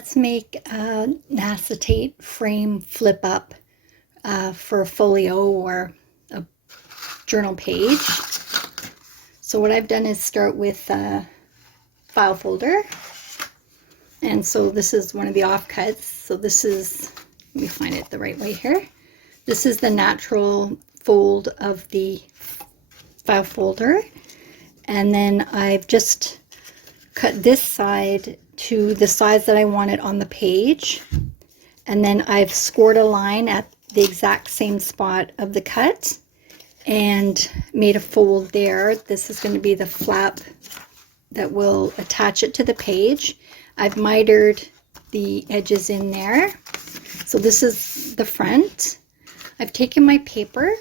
let's make an acetate frame flip up for a folio or a journal page. So what I've done is start with a file folder. And so this is one of the offcuts. So this is, let me find it the right way here. This is the natural fold of the file folder. And then I've just cut this side to the size that I want it on the page. And then I've scored a line at the exact same spot of the cut and made a fold there. This is going to be the flap that will attach it to the page. I've mitered the edges in there. So this is the front. I've taken my paper,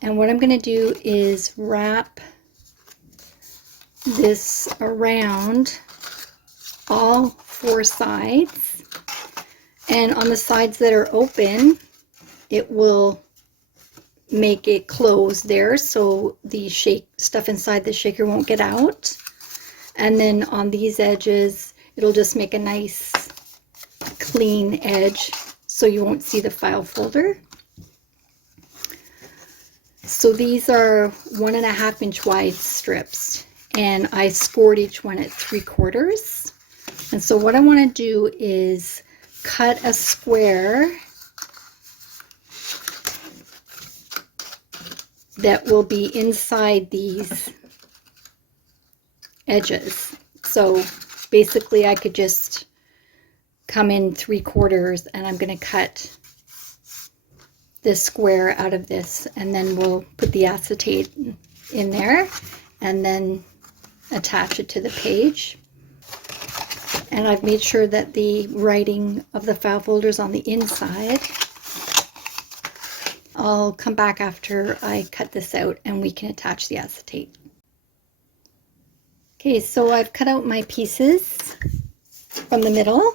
and what I'm going to do is wrap this around all four sides, and on the sides that are open it will make it close there so the stuff inside the shaker won't get out, and then on these edges it'll just make a nice clean edge so you won't see the file folder. So these are 1.5 inch wide strips, and I scored each one at 3/4. And so what I want to do is cut a square that will be inside these edges. So basically I could just come in 3/4, and I'm going to cut this square out of this, and then we'll put the acetate in there and then attach it to the page. And I've made sure that the writing of the file folder is on the inside. I'll come back after I cut this out and we can attach the acetate. Okay, so I've cut out my pieces from the middle.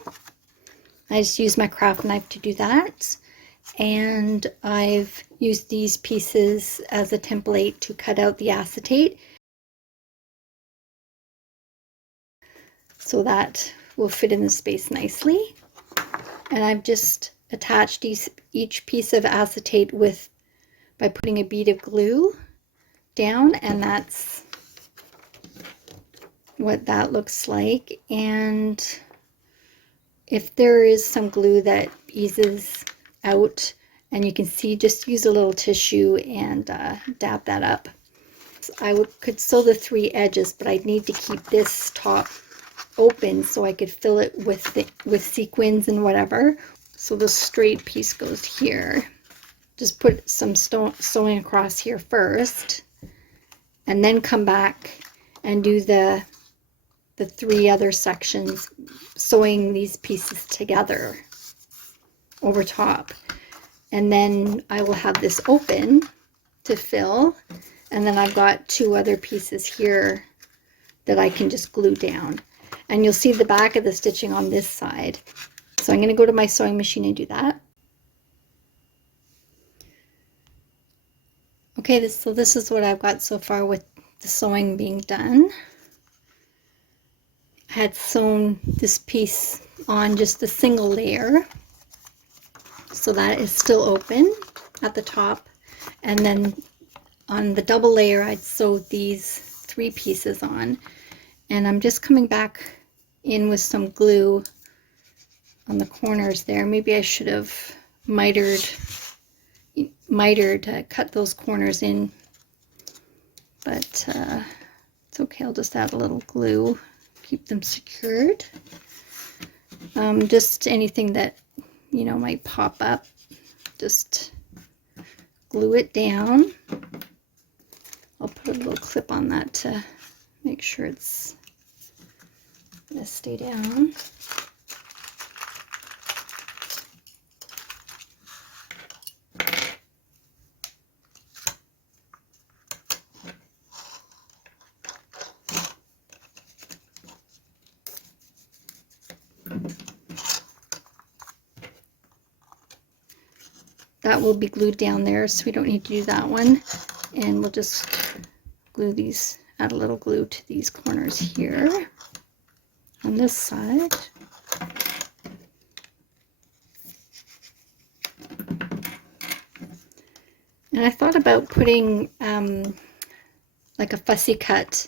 I just use my craft knife to do that. And I've used these pieces as a template to cut out the acetate, so that will fit in the space nicely. And I've just attached each piece of acetate by putting a bead of glue down, and that's what that looks like. And if there is some glue that eases out and you can see, just use a little tissue and dab that up. So I could sew the 3 edges, but I'd need to keep this top open so I could fill it with sequins and whatever. So the straight piece goes here. Just put some sewing across here first, and then come back and do the 3 other sections, sewing these pieces together over top. And then I will have this open to fill, and then I've got 2 other pieces here that I can just glue down. And you'll see the back of the stitching on this side. So I'm going to go to my sewing machine and do that. Okay, so this is what I've got so far with the sewing being done. I had sewn this piece on just a single layer, so that is still open at the top, and then on the double layer I'd sewed these 3 pieces on, and I'm just coming back in with some glue on the corners there. Maybe I should have mitered to cut those corners in, but it's okay. I'll just add a little glue, keep them secured. Just anything that might pop up, just glue it down. I'll put a little clip on that to make sure it's going to stay down. That will be glued down there, so we don't need to do that one. And we'll just glue these, add a little glue to these corners here on this side. And I thought about putting like a fussy cut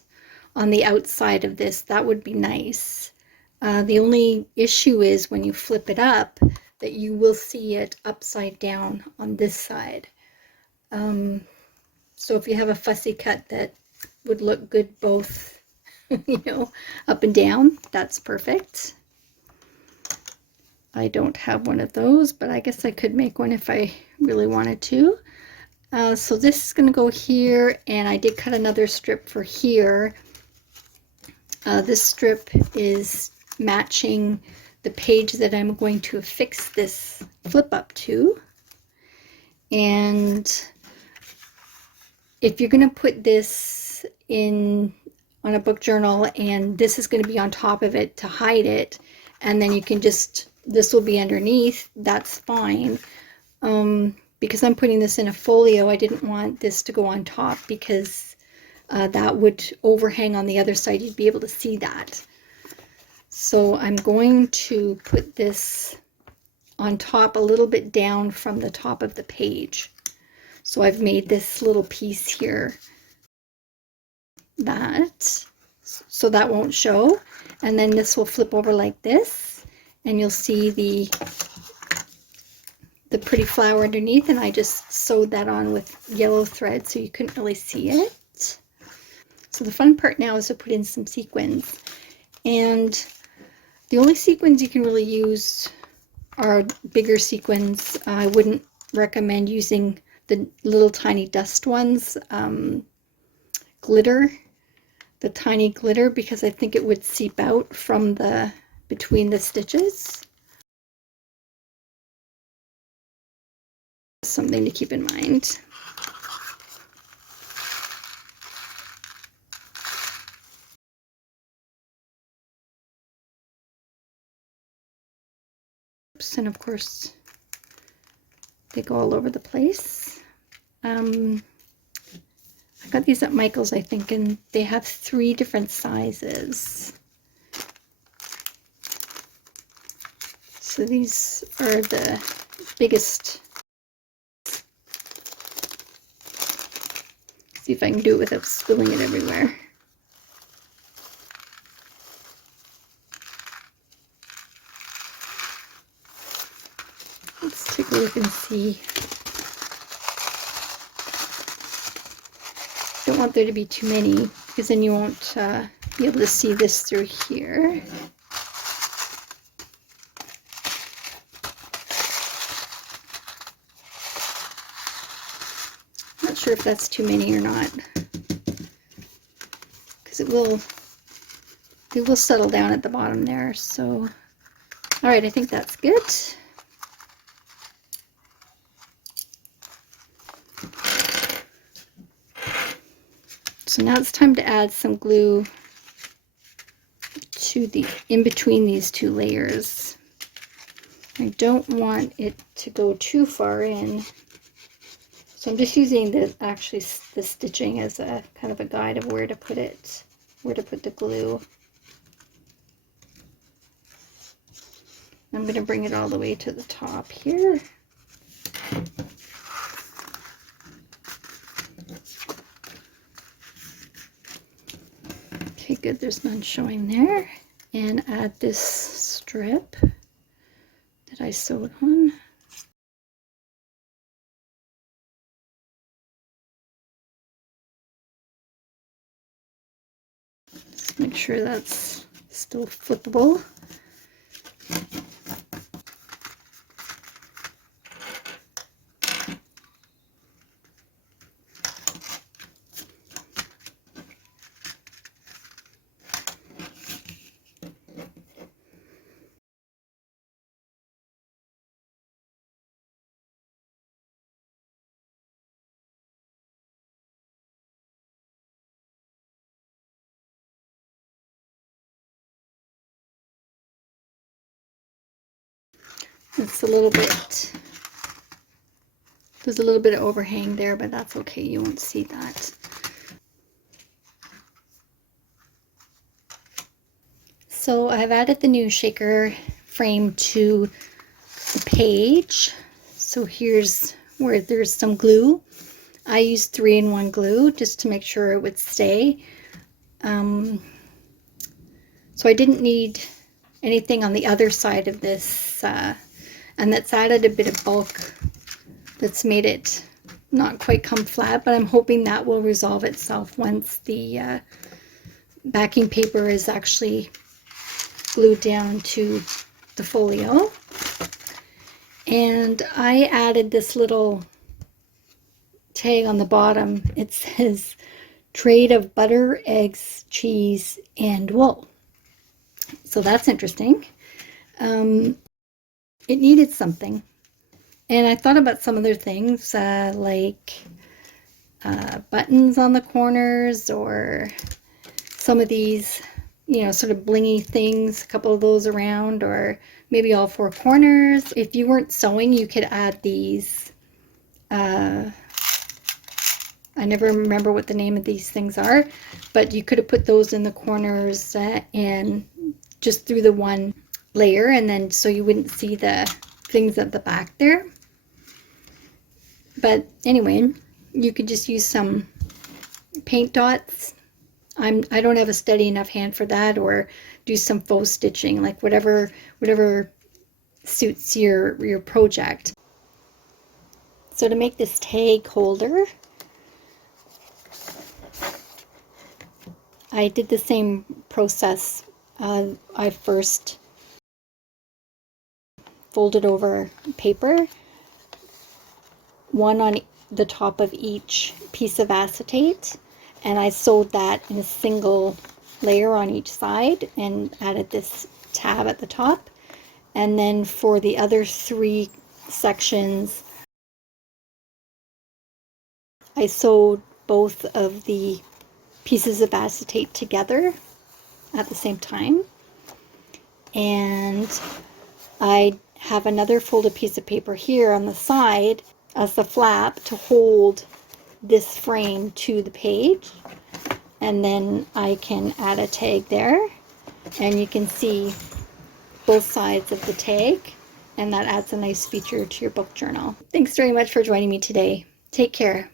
on the outside of this. That would be nice. The only issue is when you flip it up that you will see it upside down on this side. So if you have a fussy cut that would look good both, you know, up and down, that's perfect. I don't have one of those, but I guess I could make one if I really wanted to. So this is going to go here, and I did cut another strip for here. This strip is matching the page that I'm going to affix this flip up to. And if you're going to put this in on a book journal and this is going to be on top of it to hide it, and then you can just, this will be underneath, that's fine. Because I'm putting this in a folio, I didn't want this to go on top because that would overhang on the other side. You'd be able to see that. So I'm going to put this on top a little bit down from the top of the page. So I've made this little piece here, that, so that won't show. And then this will flip over like this, and you'll see the pretty flower underneath, and I just sewed that on with yellow thread so you couldn't really see it. So the fun part now is to put in some sequins, and the only sequins you can really use are bigger sequins. I wouldn't recommend using the little tiny dust ones, glitter, the tiny glitter, because I think it would seep out from the between the stitches. Something to keep in mind. And of course they go all over the place. I got these at Michael's, I think, and they have 3 different sizes. So these are the biggest. See if I can do it without spilling it everywhere. Let's take a look and see. Don't want there to be too many, because then you won't be able to see this through here. Not sure if that's too many or not, because it will settle down at the bottom there. So, all right, I think that's good. So now it's time to add some glue to the in between these 2 layers. I don't want it to go too far in, so I'm just using the stitching as a kind of a guide of where to put it, where to put the glue. I'm going to bring it all the way to the top here. Okay, good, there's none showing there. And add this strip that I sewed on. Just make sure that's still flippable. It's a little bit, there's a little bit of overhang there, but that's okay, you won't see that. So I've added the news shaker frame to the page. So here's where there's some glue. I used 3-in-1 glue just to make sure it would stay. So I didn't need anything on the other side of this, and that's added a bit of bulk that's made it not quite come flat, but I'm hoping that will resolve itself once the backing paper is actually glued down to the folio. And I added this little tag on the bottom. It says trade of butter, eggs, cheese, and wool. So that's interesting. It needed something. And I thought about some other things like buttons on the corners, or some of these, you know, sort of blingy things, a couple of those around, or maybe all 4 corners. If you weren't sewing, you could add these. I never remember what the name of these things are, but you could have put those in the corners and just through the one layer, and then so you wouldn't see the things at the back there. But anyway, you could just use some paint dots. I don't have a steady enough hand for that, or do some faux stitching, like whatever suits your project. So to make this tag holder, I did the same process. I first folded over paper, one on the top of each piece of acetate, and I sewed that in a single layer on each side and added this tab at the top. And then for the other 3 sections, I sewed both of the pieces of acetate together at the same time. And I have another folded piece of paper here on the side as the flap to hold this frame to the page, and then I can add a tag there, and you can see both sides of the tag, and that adds a nice feature to your book journal. Thanks very much for joining me today. Take care.